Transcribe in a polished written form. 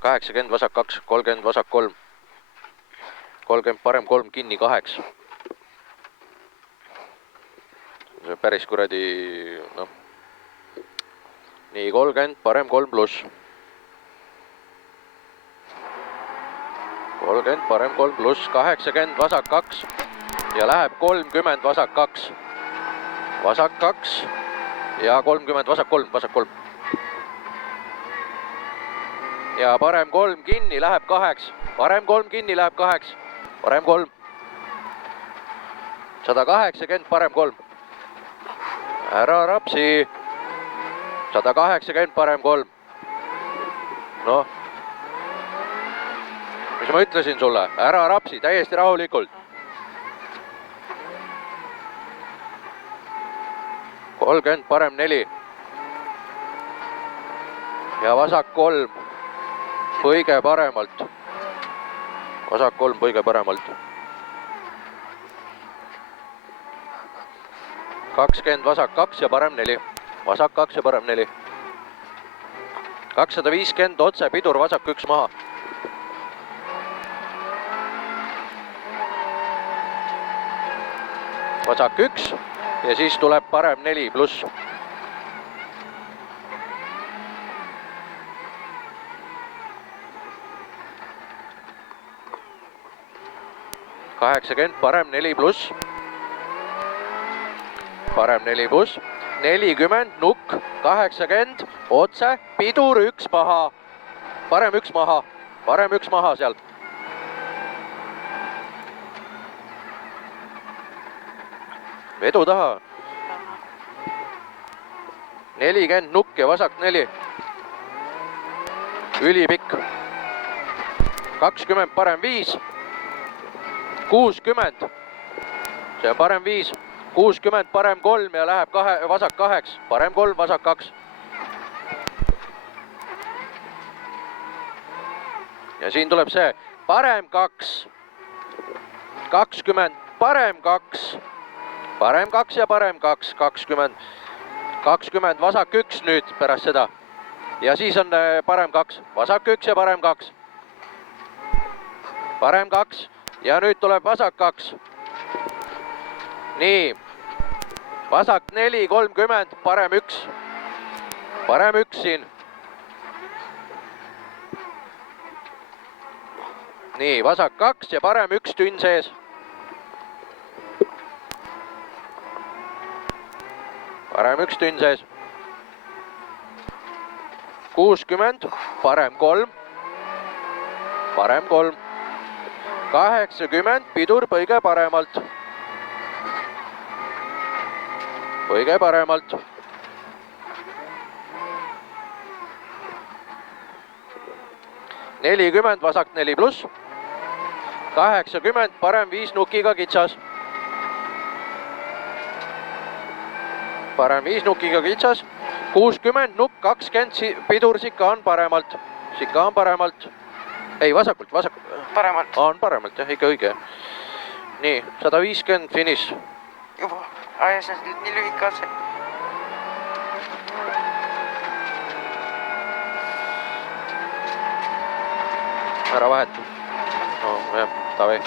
80 vasak 2, 30 vasak 3. 30 parem 3 kinni 8. See päris kuradi, noh. Nii, 30 parem 3 pluss. 30 parem 3 pluss, 80 vasak 2 ja läheb 30 vasak 2. Vasak 2 ja 30 vasak 3, vasak 3. Ja parem 3 kinni läheb 8. Parem 3 kinni läheb 8. Parem 3. 180 parem 3. Ära rapsi. 180 parem 3. Noh. Mis ma ütlesin sulle? Ära rapsi, täiesti rahulikult. 30 parem 4. Ja vasak 3. Põige paremalt. Vasak 3 põige paremalt. 20 vasak 2 ja parem 4. Vasak 2 ja parem 4. 250 otse, pidur vasak 1 maha. Vasak 1 ja siis tuleb parem 4 pluss. 80 parem 4 pluss. Parem 4 pluss. 40 nukk, 80 otse, pidur 1 paha. Parem 1 maha. Parem 1 maha sealt. Vedu taha. 40 nukk ja vasak 4. Ülipikk. 20 parem 5. 60. See on parem 5. 60 parem 3 ja läheb vasak 8. Parem 3, vasak 2. Ja siin tuleb see parem 2. 20 parem 2. Parem 2 ja parem 2. 20. 20 vasak 1 nüüd pärast seda. Ja siis on parem 2. Vasak 1 ja parem 2. Parem 2. Ja nüüd tuleb vasak 2. Nii. Vasak 4, 30, parem 1. Parem 1 siin. Nii, vasak 2 ja parem 1 tünn sees. Parem 1 tünn sees. 60, parem 3. Parem 3. 80, pidur põige paremalt. Põige paremalt. 40, vasak 4 pluss. 80, parem 5 nukiga kitsas. Parem 5 nukiga kitsas. 60, nukk 20, pidur sika on paremalt. Sika on paremalt. Ei, vasakult, vasakult. Paremalt. On paremalt, jah, ikka õige. Nii, 150 finiš. Juba, ajas nii lühike otse. Ära vahetu. No, jah, davai.